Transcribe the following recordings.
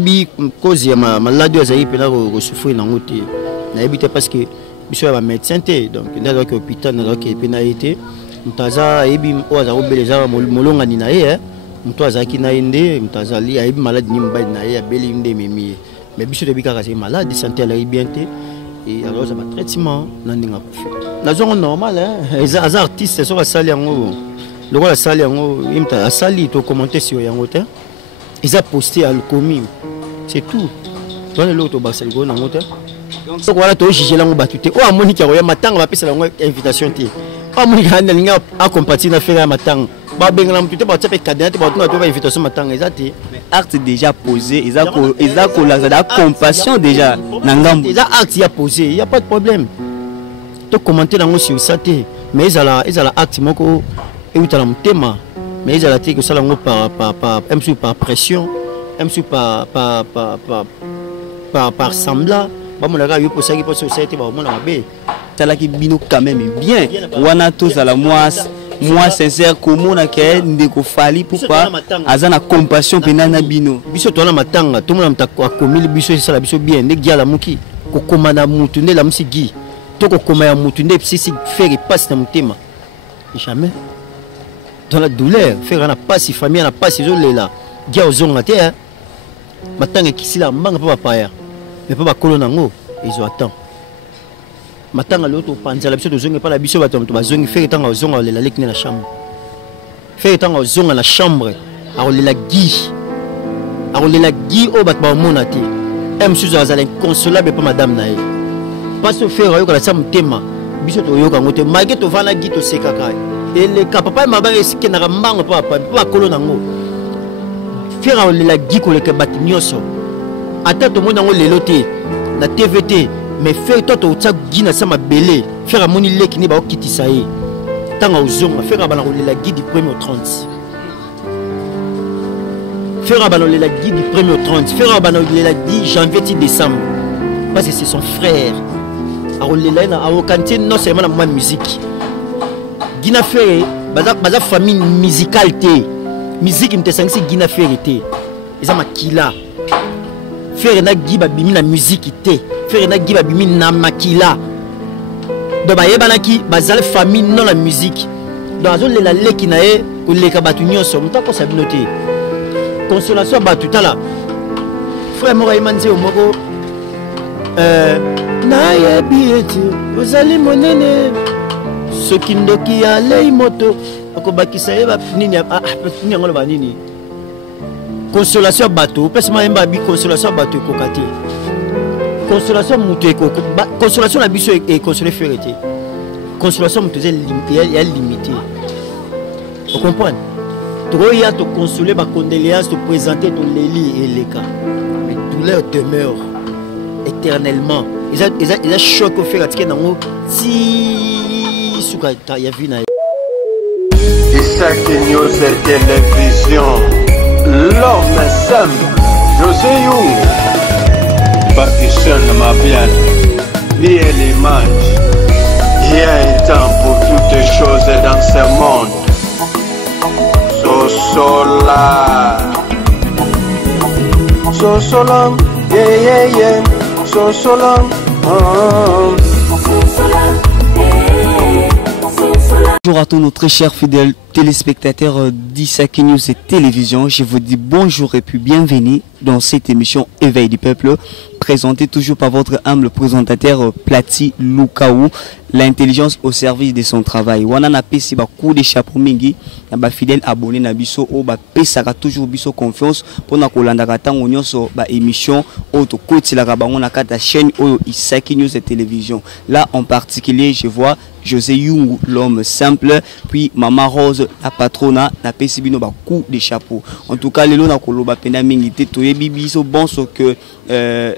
Bi cause ya maladie azali pena ko souffrir nango te na ebite parce que biso ya médecin te donc ndalo ke hôpital ndalo ke pena été mutaza ebi oza obeleza molonga ni na ye mtu azaki na inde mutazali ebi maladie ni mbali na ye abeli inde memi mais biso te bikaka c'est malade santé la bien te et alors ça va traitement na ndinga kufa na zongo normal hein az artiste so basali yango loko la sali yango imta asali to commenter sur yango te. Ils ont posté à l'Alcomi. C'est tout. Dans le lot au Barcelone, en moteur. Donc voilà, tu as jugé la batute. Oh, à Monique, il y a matin, on va passer la invitation. Oh, Monique, il y a un compatible à faire à matin. Babenglam, tu as fait cadenas, tu as fait invitation matin. Mais acte déjà posé, ils ont la compassion déjà. Les actes y a posé, il n'y a pas de problème. Tu as commenté dans sur ça, mais ils ont l'acte, et où tu as le thème. Mais ils ont été que ça par pression, par semblant. Bon, on a eu pour ça qui peut se faire, on a bé. Ça là qui bino quand même bien. Wana tous à la moi sincère comment on a qu'elle ne fali pourquoi azana compassion penana bino. Biso to na matanga, tout le monde a commis le biso ça la biso bien. Ne gia la muki, ko komana mutunde la musigi. To ko komaya mutunde si faire passe na mutema. Jamais. Dans la douleur, faire un pas si famille, un pas si zone là. Dia aux ongles terre. Maintenant qui si la manque pas paya. Mais pas colonango, ils ont attend. Maintenant l'autre pense à la biso aux ongles pas la biso batom to bazongi faire tant aux ongles la lek na chambre. Faire tant aux ongles la chambre. Alors la gui. Alors la gui au bat ba monate. M suzo azala inconsolable pas madame nae. Pas se faire yo ka la sam tema. Biso to yo ka ngote magi to vana gui to sekaka. Et le papa m'a dit que n'a pas papa colonango faire la giko le kabati nyoso ata to mona ngo leloté la TVT mais faire toi to tsa gina sama belé faire moni leki ni ba okitisa ye tanga uzonga faire bana la guide du 1er au 30 faire bana la guide du 1er au 30 faire bana la 10 janvier décembre parce que c'est son frère alors la au kanté non seulement la musique Guina Ferré, baza famille musicale té. Musique me tesangisi Guina Ferré té. Eza makila. Ferré na giba bimi na musique té. Ferré na giba bimi na makila. Donc ba yebana ki bazal famille non la musique. Donc azo lela leki na e ko leka batu nyonso mutako sabino té. Consolation batu tala. Frère Mora Imanze omoko na yebi eti ozali monene. Ce qui ndoki a lei moto akobakisa yeba nini nini ngolo ba nini consolation bateau parce que mba bi consolation bateau kokati consolation mutu eko consolation na biso e consoler ferité consolation mutu est limité vous comprenez trop ya te consoler ba condoléances te présenter ton leli et les cas mais douleur demeure éternellement ils a choc au fer atike nango si Isaki News Télévision, l'homme simple, José Young, Pakistan ma bien, bien l'image. Il y a un temps pour toutes les choses dans ce monde. So yeah, so long. Bonjour à tous nos très chers fidèles téléspectateurs d'Isaki News et Télévision. Je vous dis bonjour et puis bienvenue dans cette émission Éveil du Peuple, présentée toujours par votre humble présentateur Plati Lukaou, l'intelligence au service de son travail. Wana na pesi ba coup de chapeau mingi na ba fidèle abonné na biso o ba pesaka toujours biso confiance pour na kolanda katango nyonso ba émission auto kotila ka bango na kata chaîne oyo Isaki News et Télévision. Là en particulier, je vois José Young, l'homme simple, puis Maman Rose, la patrona, na pesibino ba coup de chapeau. En tout cas, lelo na koloba pena mingité toyebi biso bon so que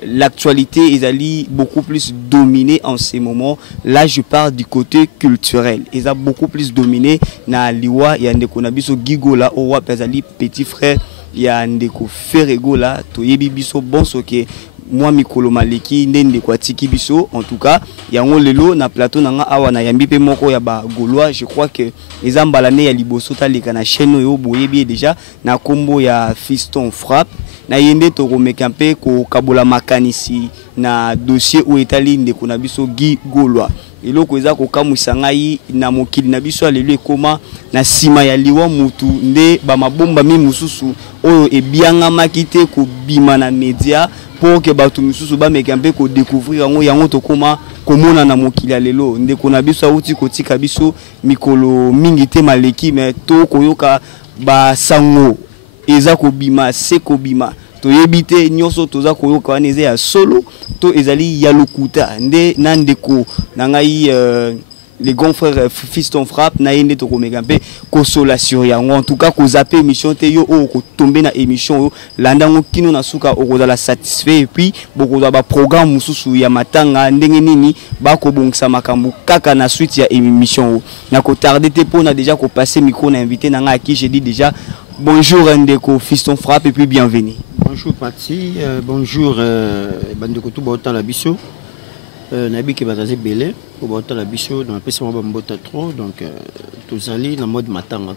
l'actualité est allée beaucoup plus dominée en ces moments. Là, je parle du côté culturel. Ils ont beaucoup plus dominé na liwa ya ndeko na biso Gigo la owa pezali petit frère ya ndeko Ferrego la toyebi biso bon so que moi mikolo maleki ndende kwa tiki biso. En tout cas yango lelo na plateau nanga awa na yambi pe moko ya ba Gaulois. Je crois que les ambalane ya liboso ta leka na chaîne yo boyebi déjà na combo ya Fiston Frappe na yende to komeka mpe ko kabola makanisi na dossier o etali ndeko na biso Guy Golwa eloko eza ko kamwisa ngai na mokili na biso alelo ekoma na sima ya liwa mutu nde ba mabomba mi mususu oyo ebiangamaki te ko bima na media pour que bato mususu ba meka mpe ko découvrir yango to koma komona na mokili alelo ndeko na biso auti kotika biso mikolo mingi te maleki mais to koyoka ba sango eza ko bima se ko bima to yebite nyoso toza koyoka wana eza ya solo to ezali ya lokuta nde na ndeko na ngai les grands frères Fiston Frappe na yende to komeka mpe consolation yango en tout cas ko zapper émission te yo o ko tomber na émission yo landango kino na suka o ko la satisfait et puis boko za ba programme mususu ya matanga ndenge nini ba ko bongisa makambo kaka na suite ya émission na ko tarder te pona déjà ko passer micro na invité na nga à qui j'ai dit déjà bonjour ndeko Fiston Frappe et puis bienvenue. Bonjour Pati, bonjour bandeko tout ba la biso. Nabi qui va tracer belé au bord de la bicho dans le PC Mbota trop donc tous allés dans mode matanga.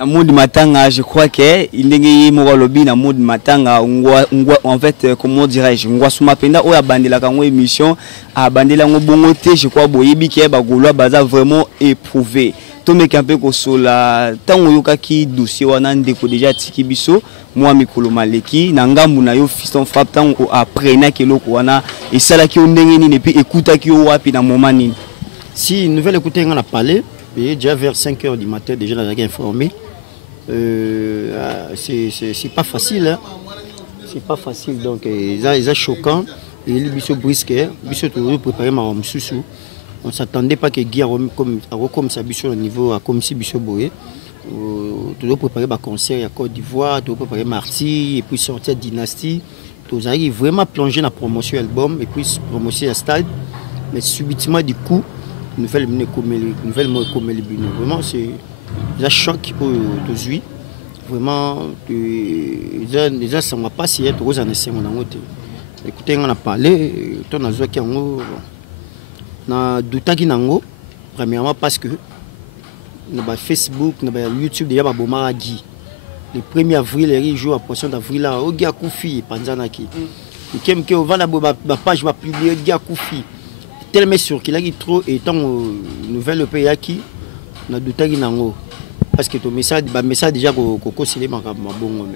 En mode matanga, je crois que il n'est pas lobby dans mode matanga. En fait, comment dirais-je, on voit sous ma penda ou à bander la cango émission à bander la bongoté. Je crois boyebi qui est bagolo baza vraiment éprouvé. Tout me campé ko sola tant yoka ki dossier wana ndeko déjà tiki biso moi mikolo maleki na ngambu na yo Fiston Frappe tant après na keloko wana et sala ki ondenge nini puis écouta ki yo wapi na moment nini. Si une nouvelle écouter on a parlé et déjà vers 5h du matin déjà on a informé c'est pas facile hein? C'est pas facile donc ils a choquant et les biso brisque biso toujours préparer ma mususu. On ne s'attendait pas que Guy comme ça au niveau comme si Bicho Boé. Tu dois préparer un concert à Côte d'Ivoire, tu dois préparer Marty et puis sortir Dynastie. Tu as vraiment plongé dans la promotion album et puis promotion à stade. Mais subitement du coup, nouvelle comme les vraiment c'est un choc pour tous lui. Vraiment déjà ça va pas si être aux années 50 ans. Écoutez, on a parlé, on a joué na doutaki nango premièrement parce que na Facebook na YouTube déjà ba boma Guy le 1er avril les jours à portion d'avril là o Guy akufi panzanaki kemke on va na ba page va publier Guy akufi tellement sûr qu'il a trop et tant nouvelle pays qui na doutaki nango parce que ton message déjà ko conseiller ma bongo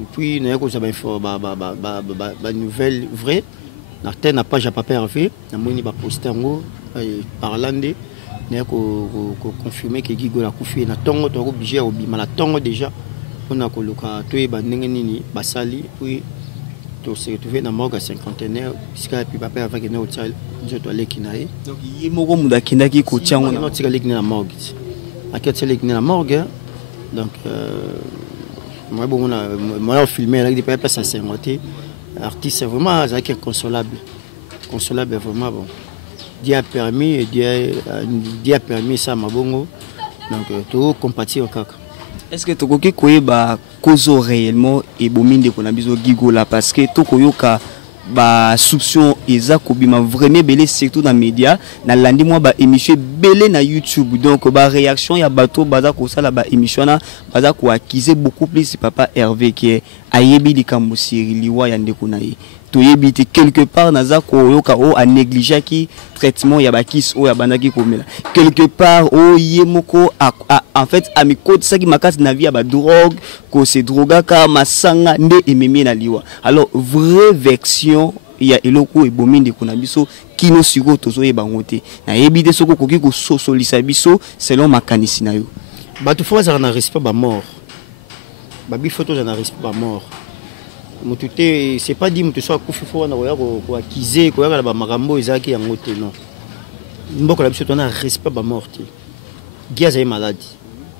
et puis na ko ça ba nouvelle vraie na page à papa Hervé na moni ba poster ngo parlande na ko confirmer que Guy Golwa kufi na tongo to obligé obima la tongo déjà on a koloka to e ba ndenge nini basali puis to se retrouver na morgue cinquantenaire sika puis papa Hervé que na hotel nzoto aleki nae donc yi moko muda kindaki ko tiango na tika leki na morgue akati leki na morgue donc moi bon on a filmé avec des papa ça s'est monté artiste vraiment inconsolable vraiment bon Dieu a permis ça mabongo donc tout compatir au kaka. Est-ce que tu koki koyeba kozo réellement et bominde ko na biso Guy Golwa parce que to koyoka ba soupçon eza kobima vraiment belé surtout dans média na landi moi ba émission belé na YouTube donc ba réaction ya bato baza ko sala ba émission na baza ko accuser beaucoup plus papa Hervé qui ayebi likambo siri liwa ya ndeko na ye to yebite quelque part naza ko yoka o a négliger ki traitement ya ba kiss o ya bandaki komela quelque part o yemoko en fait ami code ça qui makasi na vie ya ba drogue ko se droga ka masanga nde ememi na liwa alors vraie version ya eloko ebominde kuna biso kino siko tozoyeba ngote na yebite soko koki ko sosolisa biso selon makanisi na yo bato fois ça na respect ba mort babi photo ça na respect ba mort mututé c'est pas dit mutu soit kufi fo na ko accuser ko ya ba makambo ezaki ya ngote non mboko la biso tona respect ba mort Guy a malade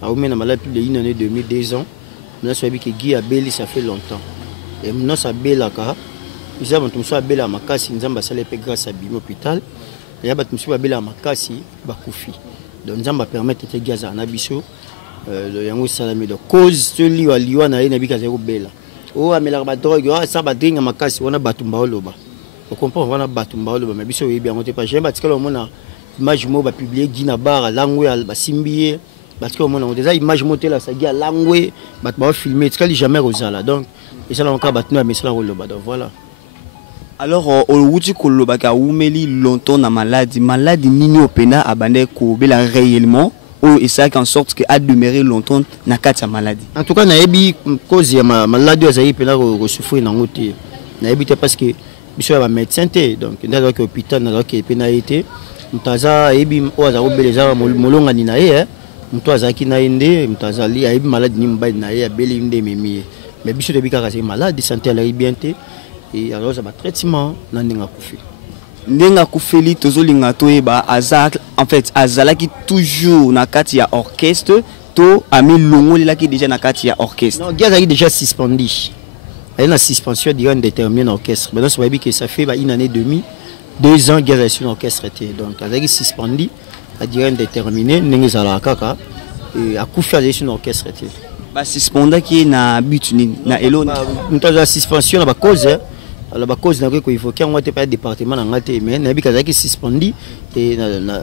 a eu na malade plus de une année 2 ans on a savoir que Guy a belli ça fait longtemps et maintenant ça bella ka isa bantu so bella makasi nzamba sala pe grâce à bim hôpital et ya bantu so bella makasi ba kufi donc nzamba permettre que Guy a na biso yango salami de cause celui wa liwa na ina bika zero bella o amela ba drogue o ça ba dinga makasi wana batumba oloba on comprend wana batumba oloba mais biso yebi yango te pas j'aime parce que le monde image mo ba publier Guy na bar langwe ba simbié parce que on a déjà image montée là ça Guy langwe ba filmer parce que jamais rosala donc et ça là encore battu mais ça là donc voilà. Alors au wuti kolobaka oumeli longtemps na maladie nini opena abande ko bela réellement ou et ça en sorte que a demeurer longtemps na kati maladie. En tout cas na ebi cause ya maladie azayi pena ko souffrir na ngote. Na ebi parce que biso ya ba médecin té donc ndalo ke hôpital na ke pena été mutaza ebi oza obeleza molonga ni na ye mtu azaki na inde mutazali ebi maladie ni mbali na ye abeli inde memi mais biso de bika ka maladie santé la bien té et alors ça va traitement na ndinga kufi ndenga kufeli tozolinga toyeba azak en fait azalaki toujours na kati ya orchestre to ami longo lelaki déjà na kati ya orchestre. Non gazaki déjà suspendu. Elle a suspension durant déterminé l'orchestre. Maintenant ça veut dire que ça fait une année et demie 2 ans gazaki sur l'orchestre était donc azaki suspendu à durant déterminé ndenge zala kaka et a kufi sur l'orchestre était. Ba suspenda ki na but ni na elone mutaza suspension na ba cause alors la cause n'a que il faut qu'il y ait un département dans la mais n'a pas été suspendu et la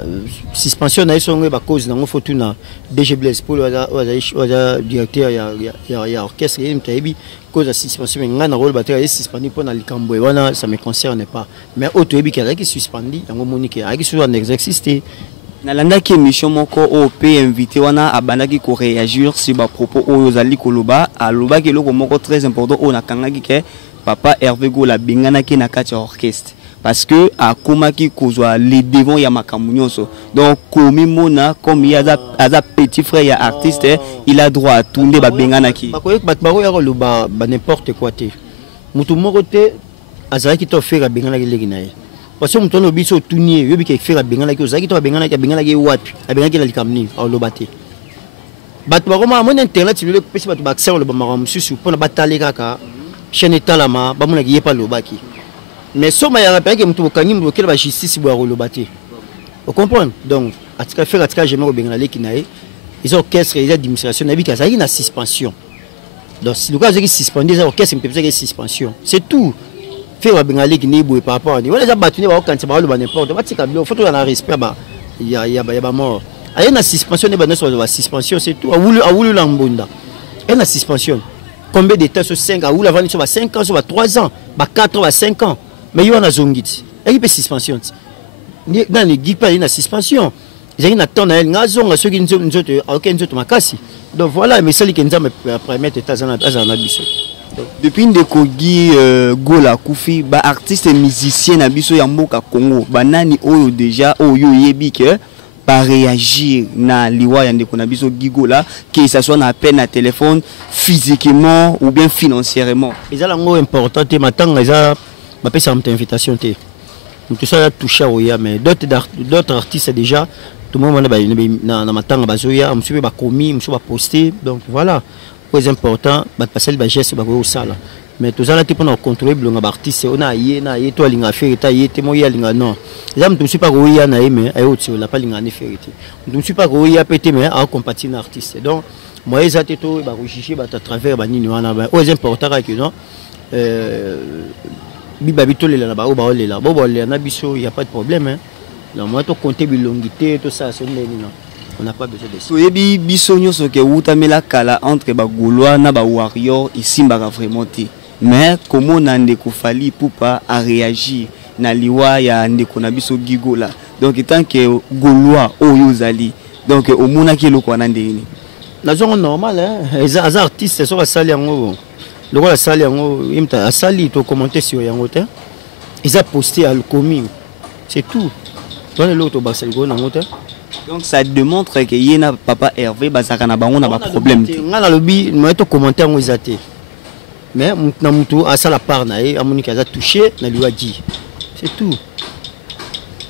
suspension n'a pas cause dans faut tout na DG Blaise pour le directeur il y a orchestre il m'a dit cause de suspension mais n'a rôle batteur est suspendu pour na likambo wana ça me concerne pas mais auto ebi qui est suspendu dans monique qui soit en exercice nalanda ki émission moko OP invité wana abandaki ko réagir sur ba propos oyo zali koloba aloba ke loko moko très important o nakangaki ke papa Hervé Gola benganaki na kati orchestre parce que akomaki kozwa les devants ya makamunyoso donc komi mona comme il y a petit frère ya artiste il a droit à tourner ba benganaki ba ya koloba ba n'importe quoi te mutu moko te azalaki to faire benganaki leki na ye parce que mutu no biso tourner yobi ke faire benganaki ozalaki to benganaki wapi benganaki na likamni olobate bat ba koma mon internet le pesi bat ba accès le ba maramususu pona batale kaka chaîne talama ba mona ki yepa lobaki mais soma ya rappel que mutu kangi mutu kele ba justice bo lobate vous comprenez donc atika faire atika jamais ko bengana leki nae ils orchestre ils administration na bika ça na suspension donc si le cas est suspendu ça orchestre peut être suspension c'est tout faire ba bengana leki ne bo par rapport ni wala za batuni ba kanti ba loba n'importe ba tika bilo faut tout na respect ba ya ba mort aye na suspension ne ba na so ba suspension c'est tout a voulu lambonda et na suspension. Combien de temps sur 5 ans ou la vente sur 5 ans, sur 3 ans, 4 ans, 5 ans. Mais il y a une zongit. Il y a une suspension. Il y a une suspension. Il y a une attente à une zone à ceux qui nous ont aucun autre makasi. Donc voilà, mais c'est ce qui nous a permis depuis Ndekogi Gola Kufi, ba artiste et musicien na biso ya mboka Congo, banani oyo déjà oyo yebi que pas réagir na liwa ya ndeko na biso Gigola que ça soit na peine à téléphone physiquement ou bien financièrement. Ils ont important te matanga ils ba pesa une invitation te. Tout ça touché oya mais d'autres artistes déjà tout le monde na matanga bazoya monsieur ba commis monsieur ba poster donc voilà très important ba passer ba geste ba ko sala mais tout ça là tu peux contrôler le artiste on a yé toi linga faire ta yé te moya linga non là je ne suis pas roya na mais ay autre la pas linga ne faire je ne suis pas roya pété mais à compatible artiste donc moi les ateto ba rechicher ba à travers ba nini wana ba très important que non biba bitole la ba o ba ole la bo le na biso il y a pas de problème hein non moi to compter bilongité tout ça c'est non on n'a pas besoin de ça. Soyebi biso nyoso ke utamela kala entre ba Gaulois na ba warrior ici mbaka vraiment te. Mais comment Ndeko Fally Ipupa a réagi na liwa ya ndeko na biso Gigola. Donc tant que Gaulois oyo zali. Donc au mona ki loko na ndeni. Na zongo normal hein. Les artistes sont sali yango. Loko la sali yango imta sali to commenter sur yango te. Ils a posté à le commis. C'est tout. Dans l'autre basel na ngota. Donc ça démontre que yena papa Hervé bazaka na bango na ba problème. Ngana lobi moi to commentaire ngo izate. Mais na mutu asa la part na e amoni kaza touché na lui a dit. C'est tout.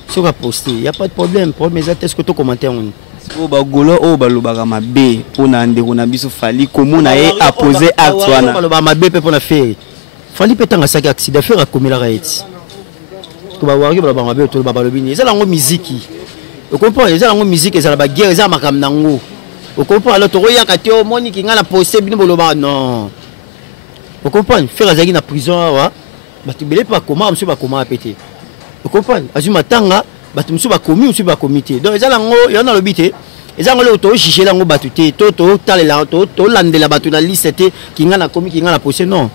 Si on va poster, il y a pas de problème. Pour mes attes que to commentaire on. O ba golo o ba lobaka mabe pona ndeko na biso Fally comment na e a posé acte wana. Ba lobaka mabe pe pona faire. Fally pe tanga saki accident faire a commis la raït. To ba wari ba lobaka mabe to ba lobini. Eza lango musique. Vous comprenez, les gens musique, ils ont la guerre, ils ont makam nango. Vous comprenez, alors tu regardes quand tu es au monde qui a la posté, non. Vous comprenez, faire la na prison, tu ne sais pas comment, monsieur va comment péter. Vous comprenez, azuma tanga, monsieur va commis, monsieur va comité. Donc ils ont il y en a le bité. Ils ont le to chicher lango batute, to tale la to lande la batu na liste qui a la commis qui a la posté non.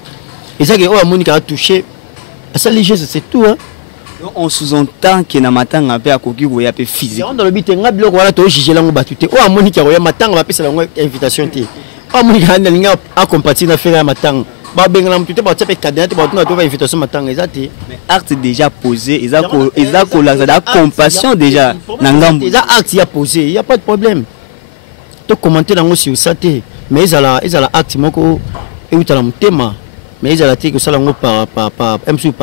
Et ça, oh, Monica a touché. Ça, les gestes, c'est tout. Hein. On sous-entend que na matanga pe akoki ko ya pe physique. Dans le but, on a bloqué voilà to juger lango batute. Oh, Monica ya matanga va pesa lango invitation té. Oh, Monica na a compati na faire matanga. Ba benga na mutute ba tsape cadette ba tuna to va invitation matanga ezati. Mais acte déjà posé, eza ko la compassion déjà na ngambo. Déjà acte ya posé, il y a pas de problème. To commenter lango sur ça té. Mais ils a acte moko et où tu as mutema. Mais ils a la té que ça lango par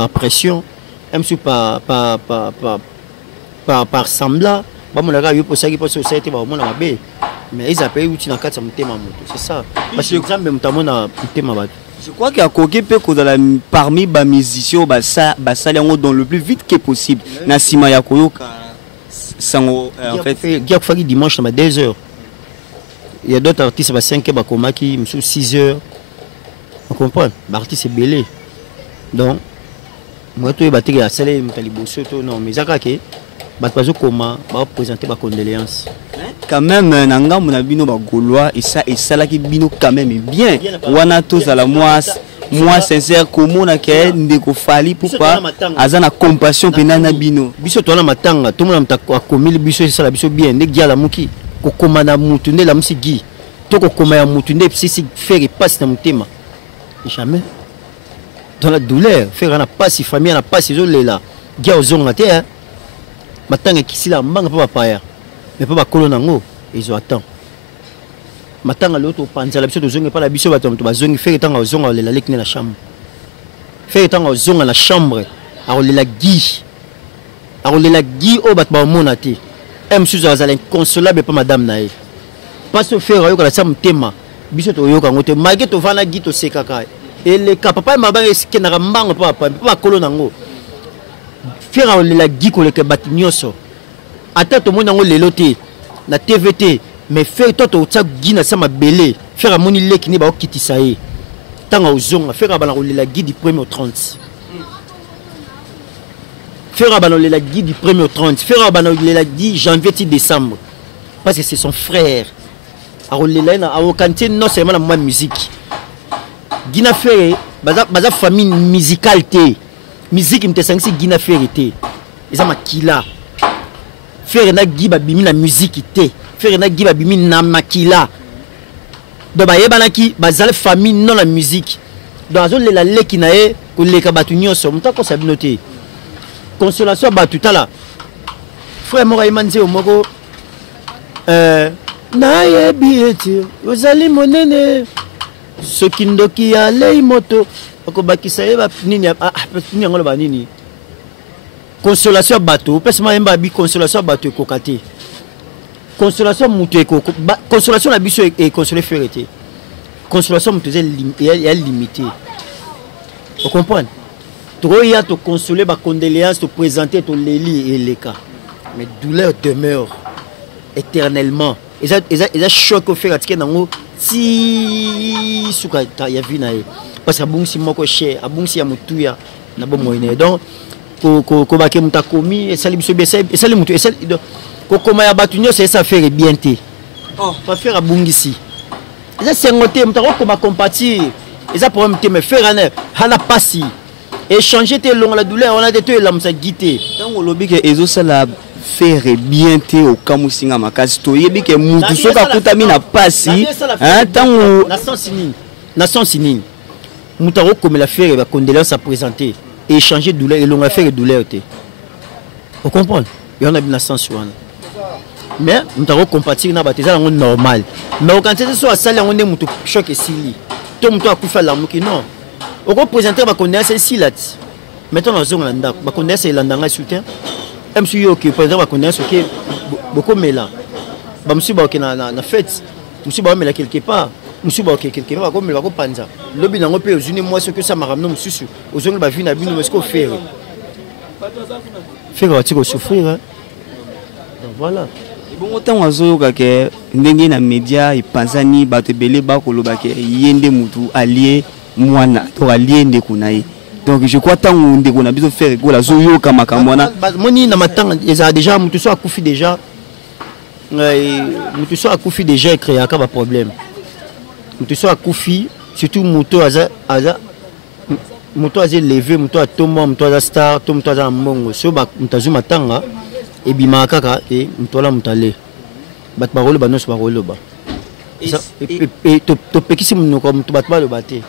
pression. Par semblant, mais ils appellent outils dans 4 c'est ça. Parce que je crois qu'il y a quelqu'un parmi les musiciens dans le plus vite que possible. Nassima Yakoyoka, en fait, dimanche à 2 heures. Il y a d'autres artistes à 5 heures, qui 6 heures. On comprend, l'artiste est belé. Donc, moi, je suis à Salé, non, mais je comment présenter ma condoléance. Quand même, Nanga, mon abino Gaulois, et ça là qui bino quand même bien. Wanatos à la moi sincère, comment on a qu'elle ne fali pourquoi azana compassion penana bino. Biso toi na matanga, tout le monde a commis le biso ça la biso bien, ne gia la muki, ko komana mutu ne la musi gi, to ko komaya mutu ne si faire passe na mutema. Jamais. Dans la douleur, faire n'a pas si famille n'a pas si les là, gia aux ongles hein. Matanga qui si la manga pas paya, mais pas colonango, ils ont attend. Matanga l'autre panza la biso de zongue pas la biso batom to bazongi faire tant aux ongles la lekne la chambre. Faire tant aux ongles la chambre, alors la gi au bat ba monate. Monsieur Azal inconsolable pas madame nae. Pas se faire yo la sam tema. Biso to yo kangote malgré to vana gi to sekaka. Et les papa m'a bangi ce qui n'a pas colonango. Faire la gi ko le bat nyoso. Ata to monango leloté na TVT mais faire toi to tsa gi na sama belé. Faire a moni leki ni ba okitisa ye. Tanga ozonga faire ba la gi du 1er au 30. Faire a la gi du 1er au 30. Faire a la gi janvier décembre. Parce que c'est son frère. A rolela a okanté non seulement la moi musique. Gina Ferre, baza famille musicale té. Musique me tesangisi Gina Ferre té. Eza makila. Ferre na giba bimi na musique té. Ferre na giba bimi na makila. Do ba yebana ki bazale famille non la musique. Dans zone la leki na e ko leka batu nyonso mutako sabinoté. Consolation batu tala. Frère Moray Manze omoko na yebi eti ozali monene. Ce qui ndoki ya lei moto akobakisa yeba nini nini ngolo ba nini consolation bateau pesa mayemba bi consolation bateau kokate consolation mutu eko consolation la biso et consoler ferete consolation mutu est limité vous comprenez trop ya to consoler ba condoléances te présenter to leli et les cas mais douleur demeure éternellement et ça choc au ferete nango si suka ya vina e parce que abungsi moko cher abungsi ya mutuya na bo moine donc ko ba ke muta komi et sali biso bese et sali mutu et sali ko koma ya batunyo c'est ça faire bien té oh pas faire abungisi ça c'est ngoté muta ko ma compatir et ça problème té me faire ana passi échanger té long la douleur on a des té la musa guité donc lobi ke ezo sala faire bien té au kamusinga makasi to yebi ke mutu soka kutami na pasi hein tango na sens sinine mutaro comme la faire ba condoléances à présenter et échanger douleur et longa faire douleur té vous comprenez il y en a bien sens wana mais mutaro compatir na bateza ngo normal mais quand c'est so asali ngo ne mutu choc esili to mutu akufa la muki non on va présenter ba condoléances ici là maintenant on a ndako ba condoléances landanga soutien MC Yoki par exemple connaître que beaucoup mais là ba monsieur ba OK na fête monsieur ba mais là quelque part monsieur ba OK quelque part comme le ba panza lobi nango pe ozuni moi ce que ça m'a ramené monsieur ozongi ba vie na bino est-ce qu'on fait va tu souffrir hein donc voilà bon autant azoyoka ke ndenge na média et panzani ba te belé ba koloba ke yende mutu allié mwana to allié ndekunaye. Donc je crois tant on a besoin de faire la zoyo comme makamona. Moni na matanga ils déjà mutu so akufi déjà. Mutu so akufi déjà créé un problème. Mutu so akufi surtout mutu aza moto a levé moto a tomba moto a star to moto a mbongo so ba mutazu matanga e bima kaka e moto la mutale bat parole ba nos parole ba et to pekisi munoko moto bat ba le baté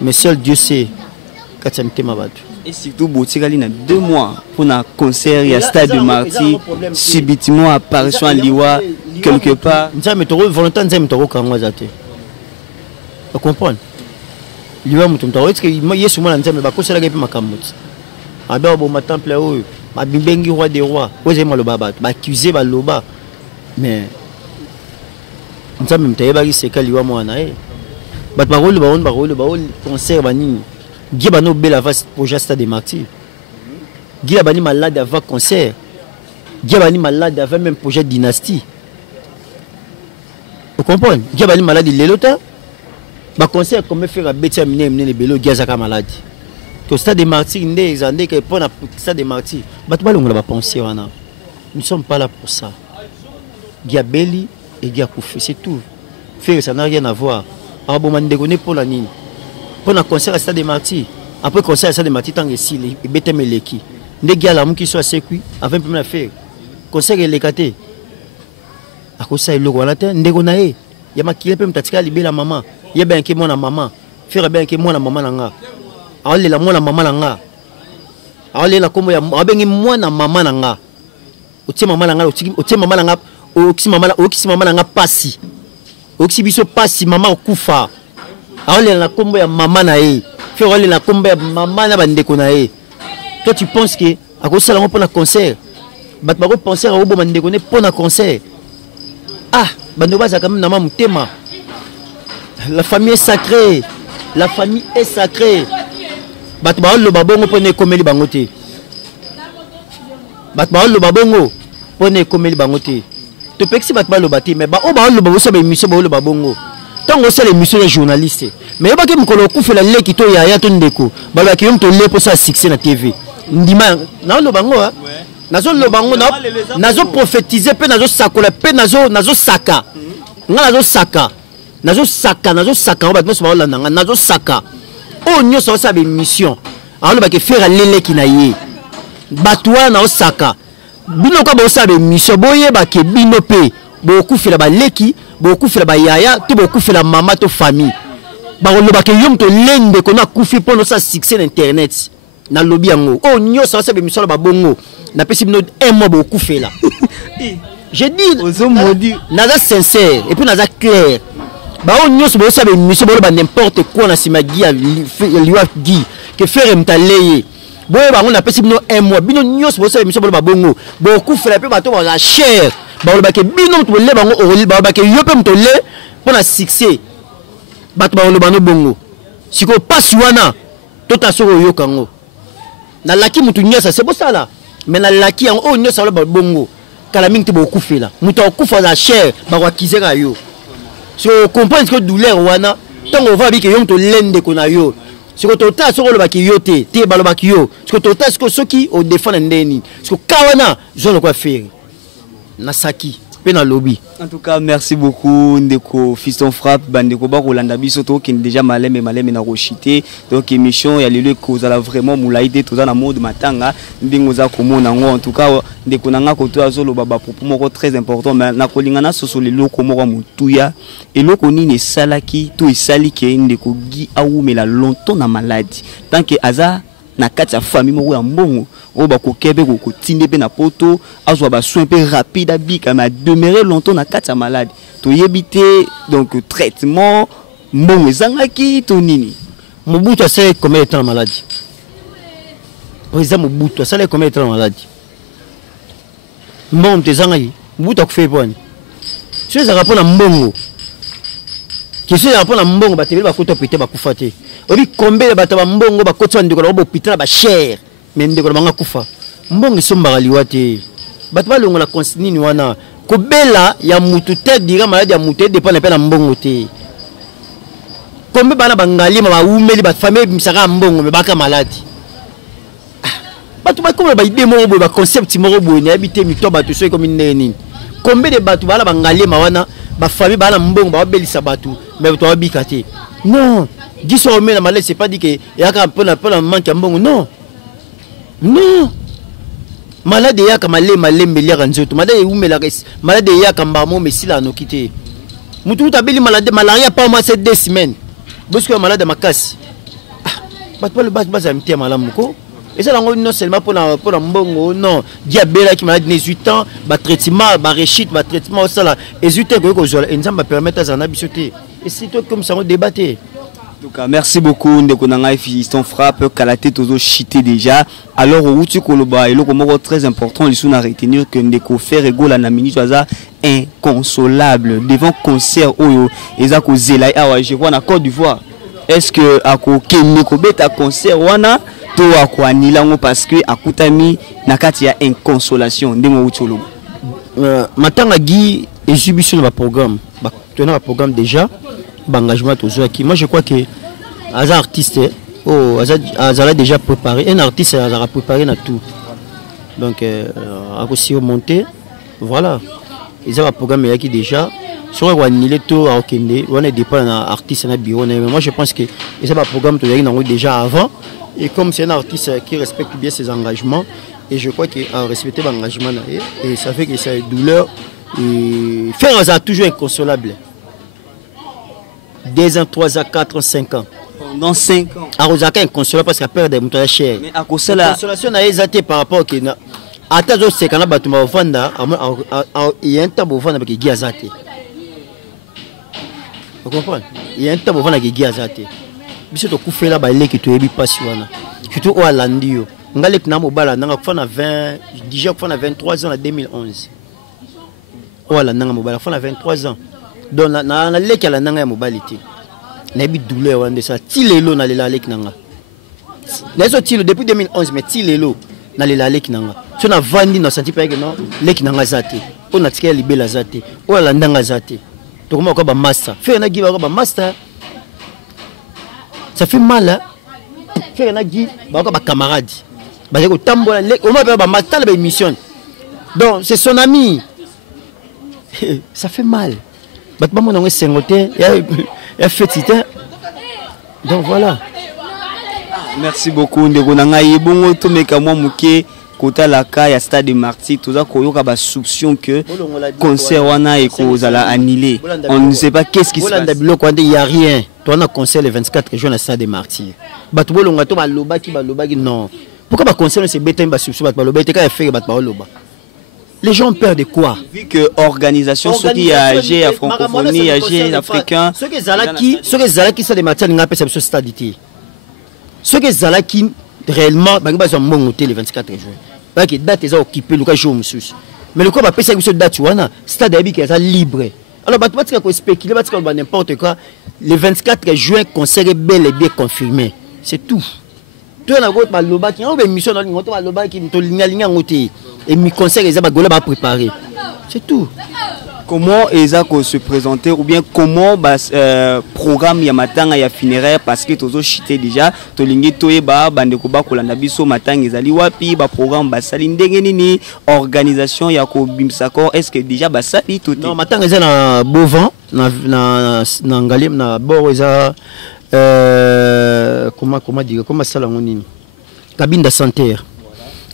mais seul Dieu sait katia mtema batu. Et surtout botikali na 2 mois pour un concert ya Stade de Martyrs subitement apparition à Liwa quelque part nzambe to volontaire nzambe to kangwa zate. Tu comprends? Liwa mutu mtaro est-ce que Yesu mwana nzambe bakosela gapi makamoti. Aba bo matemple oyo babimbengi roi des rois oze maloba ba accuser ba loba mais nzambe mtayeba ki seka liwa mwana bat parole ba on concert banini Guy no bela va projet Stade des Martyrs. Guy bani malade avant concert. Guy bani malade avant même projet dynastie. Vous comprenez? Guy bani malade lelota. Ba concert comme faire à Betia mine les belo Guy zaka malade. Que Stade des Martyrs ndé exandé que pour Stade des Martyrs. Ba to balonga ba penser wana. Nous sommes pas là pour ça. Guy a beli et Guy a koufi, c'est tout. Faire ça n'a rien à voir. Ah bon man dégonner pour la nini. Pour un concert à Stade des Martyrs. Après concert à Stade des Martyrs, tant que si les bêtes me l'équi. Les gars là, qui sont sécuits, avant de me faire. Concert est l'écaté. À cause ça, il logo la terre, ndégonaé. Y'a ma qui peut me t'attirer libérer la maman. Y'a bien que moi la maman. Faire bien que moi la maman langa. Allez la moi la maman langa. Allez la comme y'a bien moi la maman langa. Oti maman langa, oti maman langa, oti maman langa passi. Oti biso passi maman kufa. Allez la combo ya maman na e. Faire aller la combo ya maman na bandeko na e. Toi tu penses que à cause ça là on pour un concert. Bat ba ko penser à obo bandeko ne pour un concert. Ah, bando ba za quand même na mutema. La famille est sacrée. La famille est sacrée. Bat ba lo babongo pour ne komeli bangote. Bat ba lo babongo pour ne komeli bangote. To pexi bat ba lo bati mais ba o ba lo babo sa ba émission ba lo babongo. Tant que c'est l'émission des journalistes. Mais il y a des gens qui font la lait qui toya ya ton déco. Bah qui ont ton lait pour ça succès na TV. Ndima na lo bango hein. Nazo lo bango nazo prophétiser pe nazo sakola pe nazo saka. Nazo saka on va te mettre là nazo saka. Oh nyo ça ça émission. Alors bah que faire la lait qui na yé. Batwa na osaka. Bino ka ba ça émission boye ba ke bino pe. Beaucoup fait la leki, beaucoup fait la yaya, tout beaucoup fait la maman, to famille. Bah on le baké yom to lende qu'on a koufi pour nos succès d'internet. Na lobby yango. Oh nyo ça c'est émission la bongo. Na pesi bino un mois beaucoup fait là. J'ai dit naza sincère et puis naza clair. Bah on nyo ça émission ba n'importe quoi na sima Guy liwa Guy que faire mtaleye. Boye ba on a pesi bino un mois. Bino nyo ça émission ba bongo. Beaucoup fait la pe bato ba cher. Ba olobake bino to le bango o ba olobake yope mto le pour na succès bato ba olobano bongo siko passe wana to ta soko yokango na laki mutu nyasa c'est beau ça là mais na laki en o nyasa ba bongo kala mingi te beaucoup fait là mutu okufa la cher ba kwa kizera yo so comprendre que douleur wana tant on va bi que yom to lende kona yo siko to ta soko olobaki yo te ba olobaki yo siko to ta siko soki o défendre ndeni siko kawana zo quoi faire Nasaki, pena lobby. En tout cas, merci beaucoup Ndeko Fiston Frappe, Bandeko Barolanda Bisoto qui est déjà malem na rochité. Donc émission ya lelo cause la vraiment moulaide tout dans la mode matanga ndingoza komona ngo en tout cas ndeko nanga ko to azolo baba propos moko très important mais na kolingana soso lelo komoko mutuya et loko nini salaki to isali ke ndeko gi awumela longtemps na maladie tant que aza na kati ya famille moko ya mbongo o ba ko kebe ko tinde pe na poto azwa ba soin pe rapide abika mais demeurer longtemps na kati ya maladie to yebite donc traitement mbongo ezangaki to nini Mobutu a combien de temps en maladie? Président Mobutu a combien de temps en maladie? Mbongo tezangai Mobutu a fait bon si ça rapport na mbongo qui se rapport na mbongo ba tebeli ba koto pété ba kufate obi combien de bata ba mbongo ba koto ndiko ba hôpital ba cher mais ndiko ba nga kufa mbongo somba liwate bata ba longo la consigne wana ko bela ya mutu te dira maladie ya mutu dépend na mbongo te combien bana bangali ma umeli ba famille misaka mbongo me baka maladie batu ba comme ba idée mo ba concept mo bo ni habiter mi to batu so comme neni combien de batu bala bangali ma wana ba famille bala mbongo ba belisa batu mais to abika te non Guy soit remis la maladie, c'est pas dit que il y a un peu la manque à bon. Non. Non. Malade ya kama le malembe à nzoto. Malade ou me la res. Malade ya kama mo mais si la no quitté. Mutu tabeli malade malaria pas moi c'est 2 semaines. Parce que malade ma casse. Pas le bas à m'tier malamu ko. Et ça non seulement pour la mbongo non. Diabète qui malade 18 ans, ba traitement, ba réchite, ba traitement ça là. Et zute ko zo et nzamba permettre à zana bisoté. Et c'est toi comme ça on débattre. Donc, merci beaucoup. Ndeko nanga fiston frappe kalaté tozo chité déjà. Alors où tu koloba et le comment très important ils sont à retenir que ndeko faire égol na minute aza inconsolable devant concert oyo ezako zela awa je vois na Côte d'Ivoire. Est-ce que ako keneko beta concert wana to ako anilango parce que akutami na kati ya inconsolation ndemo utolo. Matanga Guy exhibition de programme. Ba tenir un programme déjà. Engagement qui moi je crois que un artiste a déjà préparé un artiste a préparé na tout donc a aussi remonté voilà ils ont un programme qui déjà sur on il est tout à Okende on est dépend un artiste na bureau mais moi je pense que ils ont un programme déjà avant et comme c'est un artiste qui respecte bien ses engagements et je crois qu'il a respecté l'engagement et ça fait que c'est douleur et faire ça toujours inconsolable. 2 ans, 3 ans, 4 ans, 5 ans. Pendant 5 ans. À Rosaka, inconsolable parce qu'il a peur des moutons chers. Mais à cause de la consolation a exalté par rapport à qui. À ta zone, c'est quand on a vendre, il y a un temps pour vendre avec Guy Azate. Vous comprenez? Il y a un temps pour vendre avec Guy Azate. Mais c'est au coup fait là-bas, il est qui te ébi pas sur là. Surtout au Alandio. On a les knam au bal, on a fait 20, déjà fait 23 ans en 2011. Au Alandio au bal, on a 23 ans. Donc na leki ala nanga ya mobilité na bi douleur wande ça tilelo na lela leki nanga na so tilo depuis 2011 mais tilelo na lela leki nanga so na vandi na senti pa que non leki nanga zate on na tika libela zate o la ndanga zate to comment ko ba master fait na giba ko ba master ça fait mal hein fait na gi ba ko ba camarade ba ko tambola leki o ma ba master ba émission donc c'est son ami ça fait mal. Donc voilà. Merci beaucoup. Ndeko nanga yebongo to meka mwa muke kota la ka ya Stade des Martyrs toza koyoka ba soupçon que concert wana ekozala annulé. On ne sait pas qu'est-ce qui se passe. Il y a rien. Toi on a concert le 24 juin à Stade des Martyrs. Bato bolonga to ba lobaki non. Pourquoi ba concert c'est bétain ba soupçon ba lobaki ka faire ba loba. Les gens ont peur de quoi? Vu que organisation, ceux qui âgés à francophonie, âgés africains, ceux qui sont des matières n'ont pas ce stade. Ceux qui sont réellement, ils ont monté le 24 juin. Parce que date est occupée, le cas jour monsieur. Mais le quoi va passer cette date là, stade est libre. Alors bah tu vas spéculer, n'importe quoi. Le 24 juin, concert est bel et bien confirmé. C'est tout. Tout na gauche maloba qui a une émission dans l'autre maloba qui to ligne ngoté et mi concert les abagola ba préparer. C'est tout. Comment Ezako se présenter ou bien comment programme ya matanga ya funéraire parce que tozo chité déjà to lingi toyeba bandeko ba kolanda biso matanga ezali wapi ba programme ba sali ndenge nini organisation ya ko bimsako est-ce que déjà ba sali tout non matanga eza na Bovan na Ngalim na bord eza comment dire comment ça la nini cabine de santé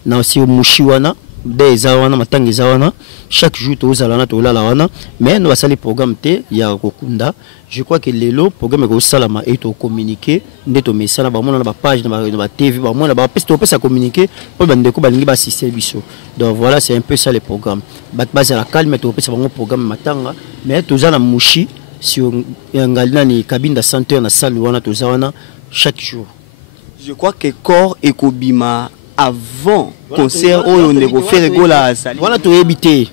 na aussi mushiwana des awana matanga zawana chaque jour to zalana to la wana mais nous va les programme te ya kokunda je crois que lelo programme ko salama et to communiquer ndeto mesala ba mona na ba page na ba TV ba mona ba piste to pesa communiquer pour bandeko balingi ba assister biso donc voilà c'est un peu ça les programmes bat base la calme to pesa ba programme matanga mais to zana mushi sur ngalina ni cabine de santé na salle wana to zawana chaque jour. Je crois que corps et kobima avant concert on ne go faire gola sali. Voilà to éviter.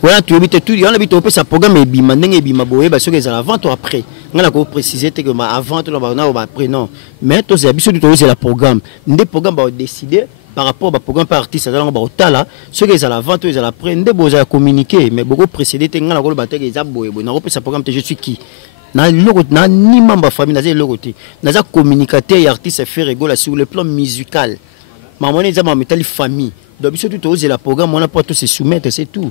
Voilà tu éviter tout, on habite au peu ça programme ebima ndenge ebima boye ba soki ezala avant ou après. Ngana ko préciser que avant tout na après non. Mais to c'est biso to c'est la programme. Ndé programme ba décider par rapport au programme par artiste dans ba otala ceux qui ezala avant ou ezala après ndé boza communiquer mais beaucoup précédé te ngana ko ba te eza boye boye na ko ça programme je suis qui. Na logo na ni membre famille na logo te. Na za communicateur et artiste faire rigoler sur le plan musical. Maman est ma métal famille. Donc biso tout c'est la programme on a pas tout se soumettre c'est tout.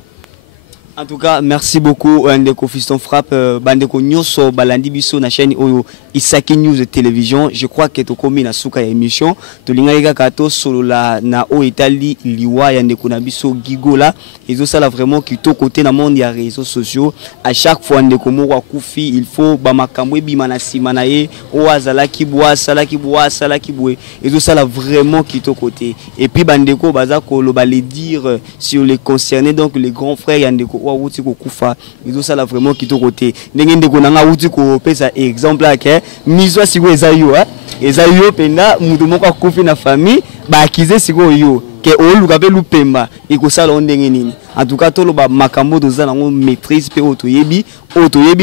En tout cas, merci beaucoup Ndeko Fiston Frappe, Bandeko Nyoso Balandi Biso na chaîne Oyo Isaki News Télévision. Je crois que to komi na suka ya émission. To linga kato solo la na o Italie liwa ya Ndeko na Biso Gigola. Ils ont ça là vraiment qui to côté na monde ya réseaux sociaux. À chaque fois Ndeko Moko Kufi, il faut ba makambo bima na simana ye o azala ki boa sala ki boa sala ki boe. Ils ont ça là vraiment qui to côté. Et puis Bandeko baza ko lo ba les dire sur les concernés, donc les grands frères ya Ndeko Wauti ko kufa. Ils ont ça là vraiment qui to côté. Ndenge Ndeko nanga wuti ko pesa exemple là que miso siko ezayo ezayo penda mutu moko kufi na famille ba akize siko yo ke oluka pe lupemba ekosala ndenge nini. En tout cas tolo ba makambo doza nango maîtrise pe otoyebi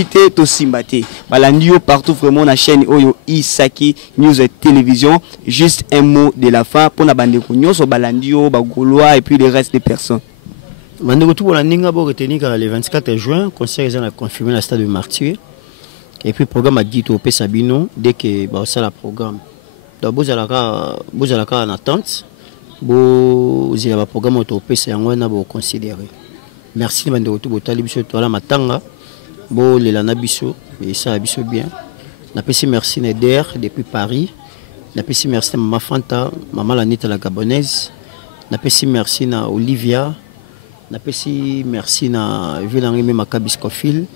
te to simbate balandi yo partout vraiment na chaîne Oyo Isaki News Télévision. Juste un mot de la fin pour na bande ko nyoso balandi yo ba golois et puis le reste des personnes. Mandeko tout la ninga bo retenir le 24 juin concert est a confirmé la stade de Martyr. Et puis le programme a dit au Sabino dès que ça le programme. Donc vous allez en attente. Vous avez le programme au PC en considérer. Merci de tout le temps to la matanga. Bo le lana biso et ça biso bien. Na PC merci Neder depuis Paris. Na PC merci maman Fanta, maman Lanita la gabonaise. Na PC merci na Olivia. Na PC merci na Vilangime Makabiscofil.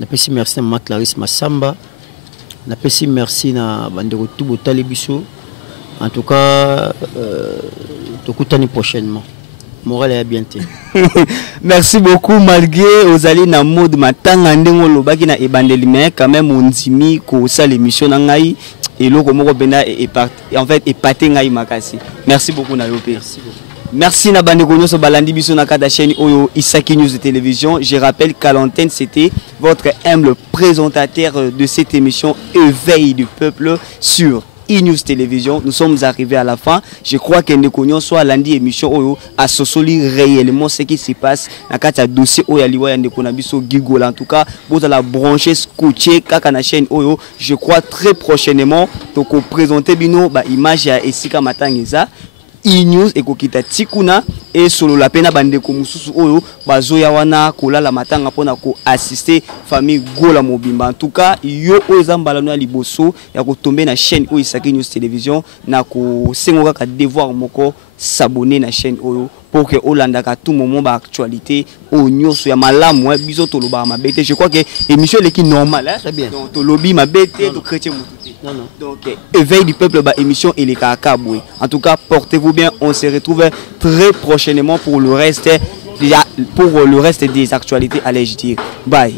Na PC merci na Clarisse Massamba. Na PC merci na Bandeko Tubo Talibiso. En tout cas, l'année prochainement. Moral est bien. Merci beaucoup. Malgré aux alliés na mode matanga ndengo lobaki na ebandelime quand même on dimi ko sa l'émission ngai et loko moko bena et en fait épaté ngai makasi. Merci beaucoup na yopé. Merci beaucoup. Merci na bandeko nyoso balandi biso na kata chaîne Oyo Isaki News Télévision. Je rappelle qu'à l'antenne c'était votre humble présentateur de cette émission Éveil du peuple sur News Télévision. Nous sommes arrivés à la fin. Je crois que nous soit lundi émission Oyo à sosoli réellement ce qui se passe dans le dossier Oyo Aliwa Ndekonabiso Gigola. En tout cas, vous allez brancher, scotcher kaka na chaîne Oyo. Je crois très prochainement donc présenter bino ba image ya Esika Matangeza E-News et kokita tikuna et solo la pena bandeko mususu oyo bazoya wana kolala matanga pona ko assister famille Gola Mobimba. En tout cas yo ozambala na liboso ya ko tomber na chaîne Oyo Isaki News Télévision na ko sengoka ka devoir moko s'abonner na chaîne Oyo pour que Olanda ka tout moment ba actualité o nyoso ya malamu biso to loba mabete. Je crois que émission est qui normal hein. Très bien. Donc to lobi mabete to chrétien mututé. Non non. Donc éveil du peuple ba émission et les kakaboué. En tout cas portez-vous bien, on se retrouve très prochainement pour le reste des actualités, allez je dire. Bye.